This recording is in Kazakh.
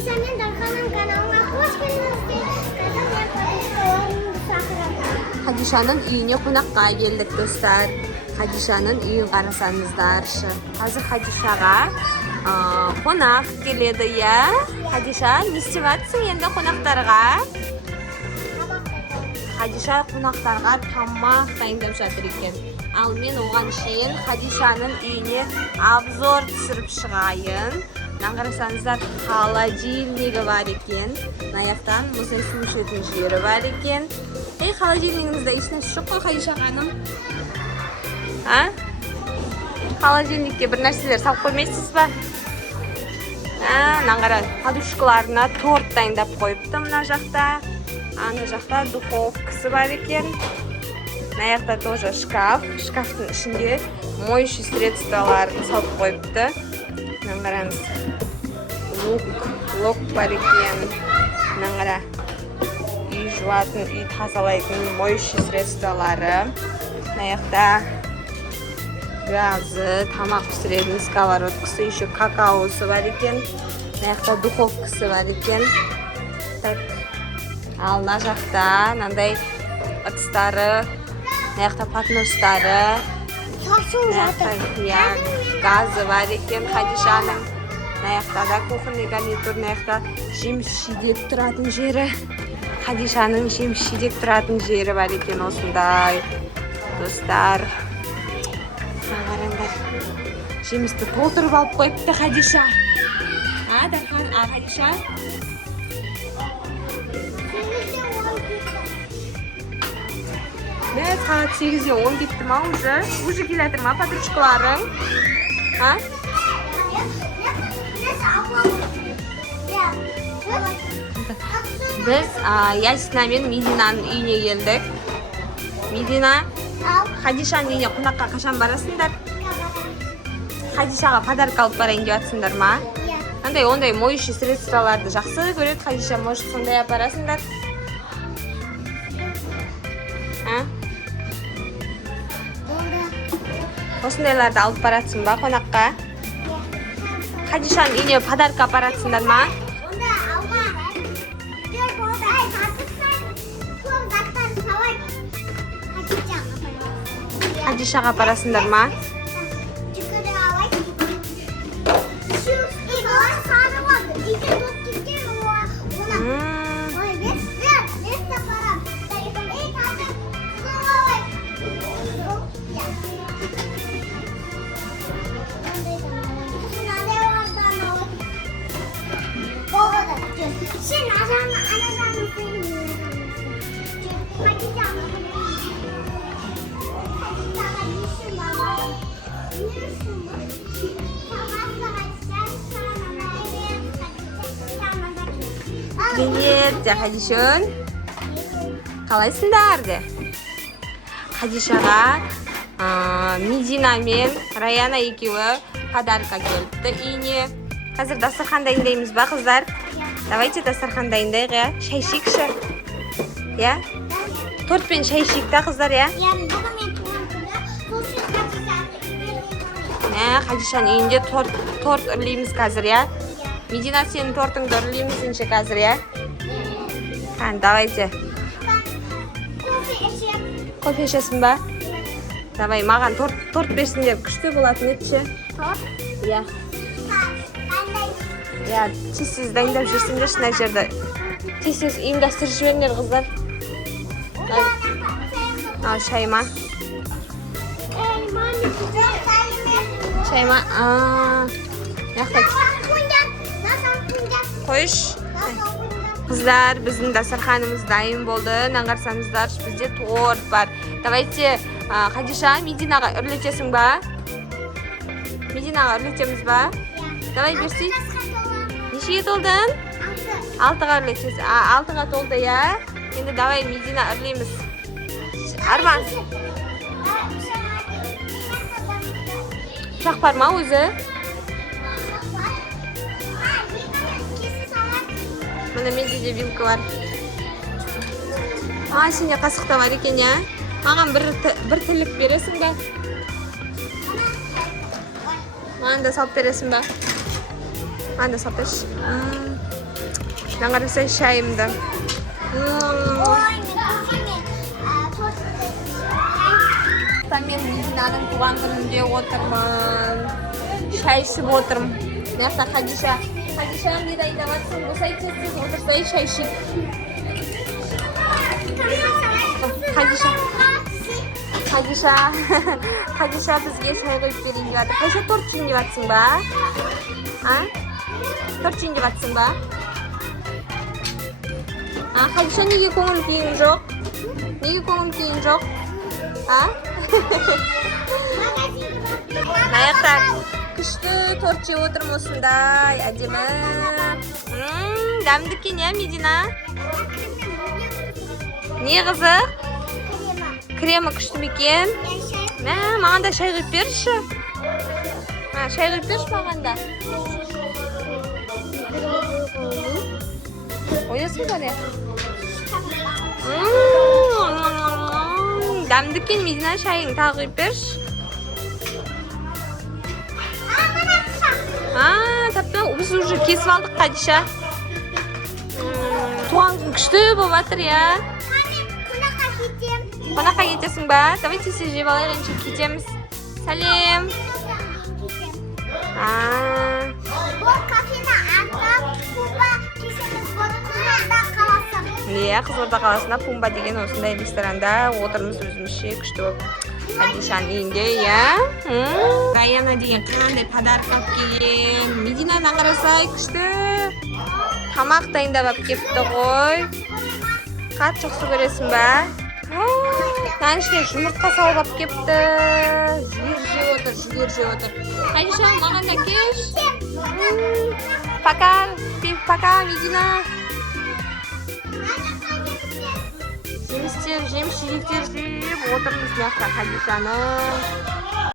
Хадиша мен Дарханның каналына қош келдіңіздер. Қазір мен Хадишаны шақырамын. Хадишаның үйіне қонаққа келдік достар. Хадишаның үйін қарасаңыздаршы. Қазір Хадишаға қонақ келеді, я? Хадиша, не істеп жатсың енді қонақтарға? Хадиша қонақтарға тамақ дайындап жатыр екен. Ал мен оған шейін Хадишаның үйіне обзор түсіріп шығайын. Мына қарасаңыздар, холодильнигі бар екен. Аяқтан мұздай су ішетін жері бар екен. Холодильнигіңізде ешнәрсе жоқ қой, Хадиша ханым? Холодильникке бір нәрселер салып қоймайсыз ба? Мына қара, подушкаларына торт дайындап қойыпты мына жақта. Ана жақта духовкасы бар екен. Мына жақта тоже шкаф. Шкафтың ішінде моющий средстволарын салып қойыпты. Мына қараңыз. Лук бар екен. Мына қара. Үй жуатын, үй тазалайтын моющий средстволары. Мына жақта газы, тамақ пісіретін сковородкасы, еще какаосы бар екен. Мына жақта духовкасы бар екен. Так. Ал мына жақта мынандай ыдыстары, мына жақта подностары, газы бар екен Хадишаның. Мына жақта да кухонный гарнитур, мына жақта жеміс-жидек тұратын жері. Хадишаның жеміс-жидек тұратын жері бар екен осындай. Достар, қараңдар. Жемісті толтырып алып қойыпты Хадиша. Дархан, Хадиша? Сағат 8-де 10 кетті ма уже? Уже келатыр ма подружкаларың? Біз Ясина мен Мединаның үйіне келдік. Медина, Хадишаның үйіне қонаққа қашан барасыңдар? Хадишаға подарка алып барайын деп жатсыңдар ма? Ондай моющий средстволарды жақсы көреді Хадиша, может сондай апарасыңдар? Осындайларды алып баратсың ба қонаққа? Хадишаның үйіне подарка апаратсыңдар ма? Хадишаға апарасыңдар ма? Привет, Хадишон. Қалайсыңдар де? Хадишаға Медина мен Раяна екеуі подарка келіпті үйіне. Қазір дастархан дайындаймыз ба, қыздар? Давайте дастархан дайындайық, я? Шай ішейікші? Я? Торт пен шай ішейік та, қыздар, я? Хадишаның үйінде торт үрлейміз қазір, я? Медина, сенің тортыңды үрлеймізінші қазір, я? Давайте. Кофе ішесің ба? Давай, маған торт берсіңдер, күшті болатын етші. Торт? Я. Я, тез дайындап жүрсіңдер шынай жерді. Тез ұйымдастырып жіберіңдер, қыздар. Шай ма? Шай ма? Қойш. Қыздар, біздің дастарханымыз дайын болды. Наңғарсаңыздар, бізде торт бар. Давайте, Хадиша, Мединаға үрлетесің ба? Мединаға үрлетеміз ба? Давай берсей. Нешеге толдың? 6-ға үрлетесіз. 6-ға толды, я? Енді давай Медина үрлейміз. Арман. Пышақ бар ма өзі? Мына менде де вилка бар. Сенде қасық та бар екен, я? Маған бір тілік бересің ба? Маған да салып бересің ба? Маған да салып берші. Маған қарасай шайымды. Ой, мен Мен Мединаның туған күнінде отырмын. Шай ішіп отырмын. Мына Хадиша. Хадиша не дайындап жатсың? Босай тез отырсай шай ішіп. Хадиша бізге шай қойып берейін деп жатыр. Қайша торт жейін деп жатсың ба? Торт жейін деп жатсың ба? Хадиша неге көңіл күйің жоқ? Неге көңіл күйің жоқ? Аяқта күшті торт жеп отырмын осындай, әдемі. Дәмді екен, иә, Медина? Не қызық? Кремі күшті ме екен? Маған да шай құйып берші. Шай құйып берші маған да. Ойасың бар я? Дәмді екен, Медина, шайың тағы құйып берші. Тапты, біз уже кесіп алдық, Хадиша. Туған күн күшті болып жатыр, я? Қонаққа кетесің ба? Давай тез жеп алайық, енді кетеміз. Сәлем. Бұл кафені атап, Пумба кешеміз бұл Қызылорда қаласы. Қызылорда қаласында Пумба деген осындай ресторанда отырмыз өзімізше күшті болып. Хадишаның үйінде, иә? Раяна деген қандай подарок алып келген. Мединадан қарасай күшті тамақ дайындап алып келіпті ғой. Қатты жақсы көресің ба? Мынаның ішіне жұмыртқа салып алып келіпті. Жүгер жеп отыр. Хадиша, маған да кеш. Пока, Медина. Жеміс-жидектер жеп отырмыз мына Хадишаны.